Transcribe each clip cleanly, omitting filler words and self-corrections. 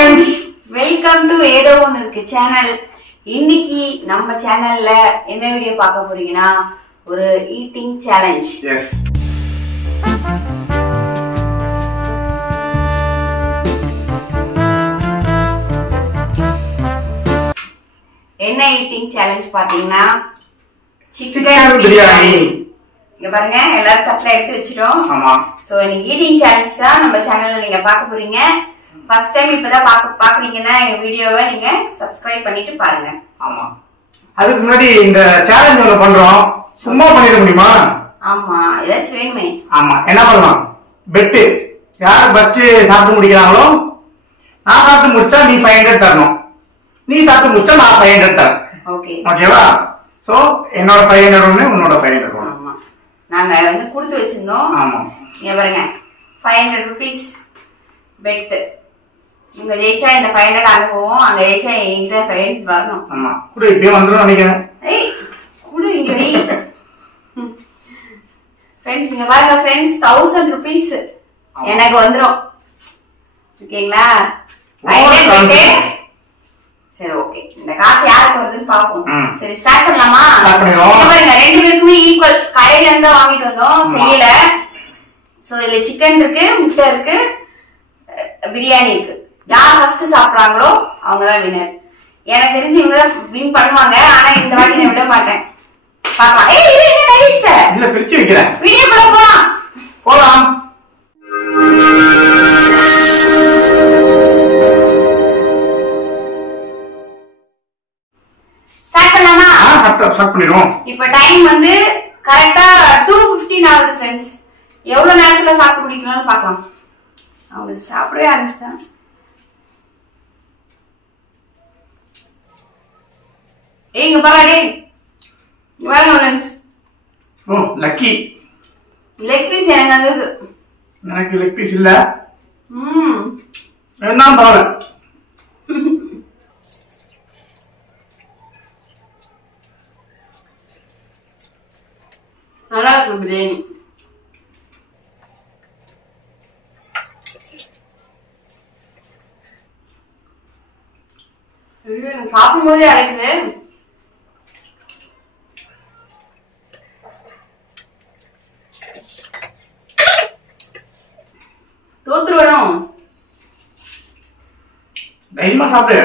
friends, welcome to ஏதோ ஒன்னு இருக்கு சேனல். இன்னைக்கு நம்ம சேனல்ல என்ன வீடியோ பார்க்க போறீங்கன்னா ஒரு ஈட்டிங் சேலஞ்ச். yes, என்ன ஈட்டிங் சேலஞ்ச் பாத்தீங்கன்னா சிக்கன் பிரியாணி. இங்க பாருங்க எல்லாரும் தட்டுல எடுத்து வச்சிட்டோம். ஆமா. சோ இன்னைக்கு ஈட்டிங் சேலஞ்ச் தான் நம்ம சேனல்ல நீங்க பார்க்க போறீங்க. ஃபர்ஸ்ட் டைம் இப்பதான் பாக்குறீங்கன்னா எங்க வீடியோவை நீங்க சப்ஸ்கிரைப் பண்ணிட்டு பாருங்க. ஆமா. அதுக்கு முன்னாடி இந்த சேலஞ்ச் ஒன்று பண்றோம், சும்மா பண்ணிட முடியுமா? ஆமா, ஏதாச்சும் வேணுமே. ஆமா, என்ன பண்ணலாம்? பெட்டு யார் ஃபர்ஸ்ட் சாப்பிட்டு முடிக்கிறாங்களோ, நான் சாப்பிட்டு முடிச்சா நீ 500 தரணும், நீ சாப்பிட்டு முடிச்சா நான் 500 தரேன். ஓகே, ஓகேவா? சோ என்னோட 500 ஒண்ணு, உன்னோட 500 ஒண்ணு. ஆமா, நாங்க வந்து கொடுத்து வச்சிருந்தோம். ஆமா, இங்க பாருங்க 500 rupees பெட். இங்க ஜெயிச்சா இந்த 500 அங்க போவோம், அங்க ஜெயிச்சா இந்த 500 வரணும். ஆமா, கூட இப்படியே வந்துடும் நினைக்கிறேன். ஏய் குடு இங்க வை. ஃப்ரெண்ட்ஸ் இங்க பாருங்க ஃப்ரெண்ட்ஸ், 1000 rupees எனக்கு வந்துரும். ஓகேங்களா? சரி, ஓகே. இந்த காசு யாருக்கு வருதுன்னு பாப்போம். சரி, ஸ்டார்ட் பண்ணலாமா? பாருங்க ரெண்டு பேருக்குமே ஈக்குவல். கடையில இருந்து வாங்கிட்டு வந்தோம், செய்யல. சோ இதுல சிக்கன் இருக்கு, முட்டை இருக்கு, பிரியாணி இருக்கு. யார் ஃபர்ஸ்ட் சாப்பிடுறாங்களோ அவங்கதான் வினர். எனக்கு தெரிஞ்சு இவங்க வின் பண்ணுவாங்க, ஆனா இந்த வாட்டி நான் விட மாட்டேன். பாக்கலாம். ஏய் இது என்ன டைஸ்ட்? இல்ல பிரிச்சு வைக்கிறேன். வீடியோ போலாம். போலாம். ஸ்டார்ட் பண்ணலாமா? ஸ்டார்ட் பண்ணிடுவோம். இப்போ டைம் வந்து கரெக்ட்டா 2:15 ஆகுது फ्रेंड्स. எவ்வளவு நேரத்துல சாப்பிட்டு முடிக்கணும்னு பார்க்கலாம். அவங்க சாப்பிடவே ஆரம்பிச்சிட்டாங்க. ஏய் இங்க பாரு டேய். இங்க பாருங்க फ्रेंड्स. ஓ லக்கி. லெக் பீஸ் எனக்கு வந்திருக்கு. எனக்கு லெக் பீஸ் இல்ல. என்ன பாரு. நல்லா இருக்கு பிரியாணி. சாப்பிடும்போதே அரைக்குது. தோத்துரு வேணும். தைரியமா சாப்பிடு.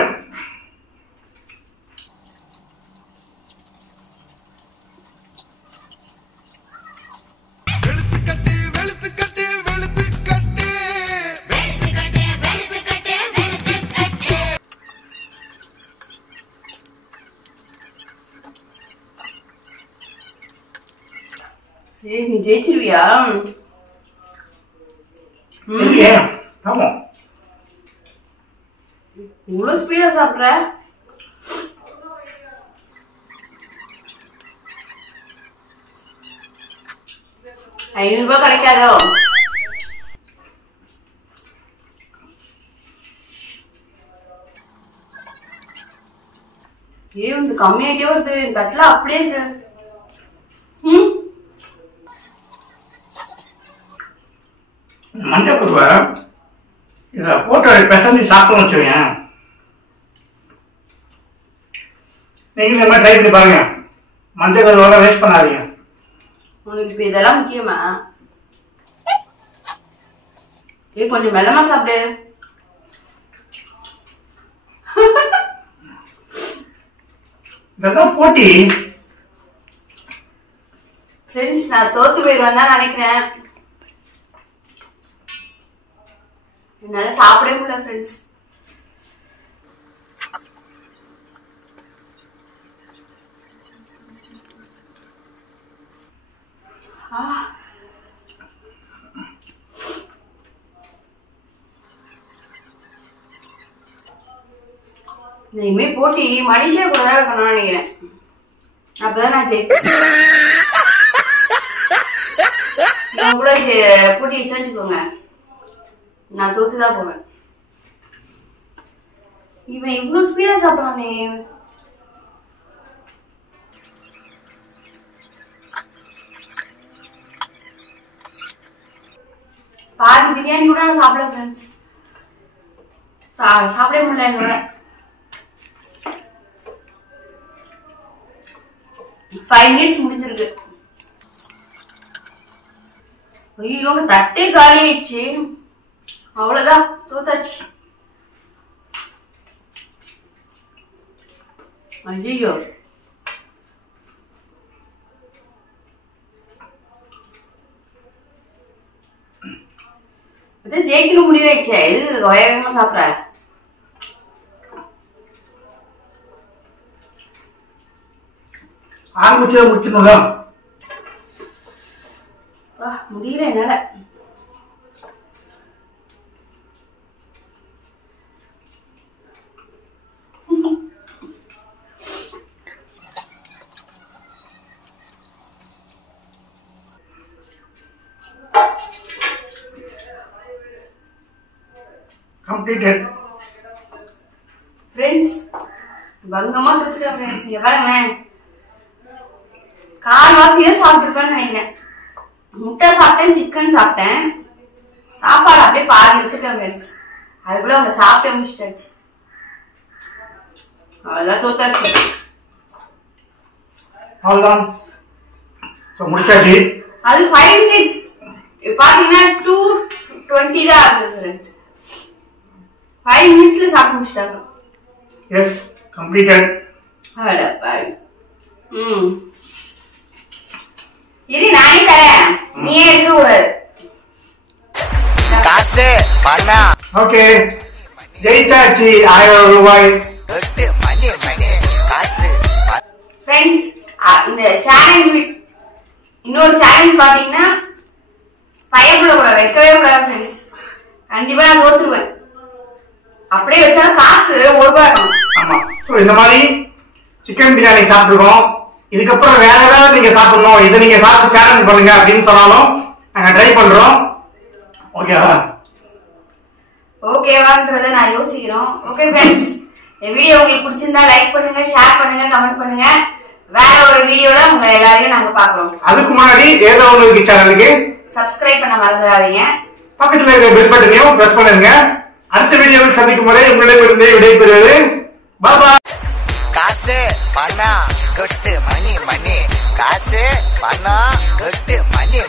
ஏய் நீ ஜெயிச்சிருவியா? ஆமா, இவ்வளவு ஸ்பீடா சாப்பிடுற? ₹500 கிடைக்காதோ? ஏன் வந்து கம்மியாயிட்டே வருது, தட்டுல அப்படியே இருக்கு. மஞ்சள் குருவ இத போட்டு பெசஞ்சு சாப்பிட்டோம்னு வச்சுக்கோங்க. நீங்க இந்த மாதிரி ட்ரை பண்ணி பாருங்க. மஞ்சள் கருவால வேஸ்ட் பண்ணாதீங்க. உனக்கு இப்ப இதெல்லாம் முக்கியமா? ஏய் கொஞ்சம் மெல்லமா சாப்பிடு. இதெல்லாம் போட்டி. ஃப்ரெண்ட்ஸ் நான் தோத்து போயிடுவேன் தான் நினைக்கிறேன். என்னால சாப்பிடவே முடியல ஃப்ரெண்ட்ஸ். இனிமே போட்டி மனுஷன் கூட தான் இருக்கணும்னு நினைக்கிறேன். அப்பதான் நான் ஜெயிப்பேன். நான் கூட போட்டி வச்சுக்கோங்க, நான் தோத்துதான் போவேன். இவன் இவ்வளவு ஸ்பீடா சாப்பிடுவானே. பாதி பிரியாணி கூட நான் சாப்பிடல ஃப்ரெண்ட்ஸ். சாப்பிடவே முடியல. 5 minutes முடிஞ்சிருக்கு. ஐயோ தட்டே காலி ஆயிடுச்சு. அவ்வளவுதான், தோத்தாச்சு. ஐயோ ஜெயிக்கணும் முடிவாயிடுச்சே. இது வேகமா சாப்பிட்ற. ஆரம்பிச்சு முடிச்சிடணும்ல. முடியல என்னால. Completed. Friends, பங்கமா தூத்துட்டேன் ஃப்ரெண்ட்ஸ். இங்க பாருங்களேன், கால்வாசியே சாப்பிட்டுருப்பேன்னு நினைக்கிறேன். முட்டை சாப்பிட்டேன், சிக்கன் சாப்பிட்டேன், சாப்பாடு அப்படியே பாதி வச்சிருக்கேன் ஃப்ரெண்ட்ஸ். அதுக்குள்ள அவங்க சாப்பிட்டே முடிச்சிட்டாச்சு. அவ்வளவுதான், தோத்தாச்சு. அவ்வளவுதான், முடிச்சாச்சு. அது 5 minutes பாத்தீங்கன்னா 2:20 தான் ஆகுது ஃப்ரெண்ட்ஸ். 5 minutesல சாப்பிட்டு முடிச்சிட்டாங்க. Yes, completed. இது நானே தரேன், நீயே எடுக்க கூடாது. காசு பணம். ஓகே, ஜெயிச்சாச்சு. 1000 ரூபாய். மணி மணி காசு. ஃப்ரெண்ட்ஸ், இந்த சேலஞ்ச் இன்னொரு சேலஞ்ச் பாத்தீங்கன்னா பயப்பட கூடாது, வைக்கவே கூடாது ஃப்ரெண்ட்ஸ். கண்டிப்பா நான் தோத்துருவேன். அப்படியே வச்சா காசு 1 ரூபாய் ஆகும். ஆமா. சோ இந்த மாதிரி சிக்கன் பிரியாணி சாப்பிட்டுருக்கோம். இதுக்கப்புறம் வேற ஏதாவது நீங்க சாப்பிடணும், இதை நீங்க சாப்பிட்டு சேலஞ்ச் பண்ணுங்க அப்படின்னு சொன்னாலும் நாங்க ட்ரை பண்றோம். ஓகேவா? ஓகேவான்றத நான் யோசிக்கிறோம். ஓகே ஃப்ரெண்ட்ஸ், இந்த வீடியோ உங்களுக்கு பிடிச்சிருந்தா லைக் பண்ணுங்க, ஷேர் பண்ணுங்க, கமெண்ட் பண்ணுங்க. வேற ஒரு வீடியோல உங்க எல்லாரையும் நாங்க பாக்குறோம். அதுக்கு முன்னாடி ஏதோ ஒரு சேனலுக்கு சப்ஸ்கிரைப் பண்ண மறந்துடாதீங்க. பக்கத்துல இருக்க பெல் பட்டனையும் பிரஸ் பண்ணுங்க. அடுத்த வீடியோவில் சந்திக்கும் வரை உங்களிடமிருந்து விடைபெறுவது பாபா. காசு பணம் கொட்டு மணி மணி. காசு பணம் கொட்டு மணி.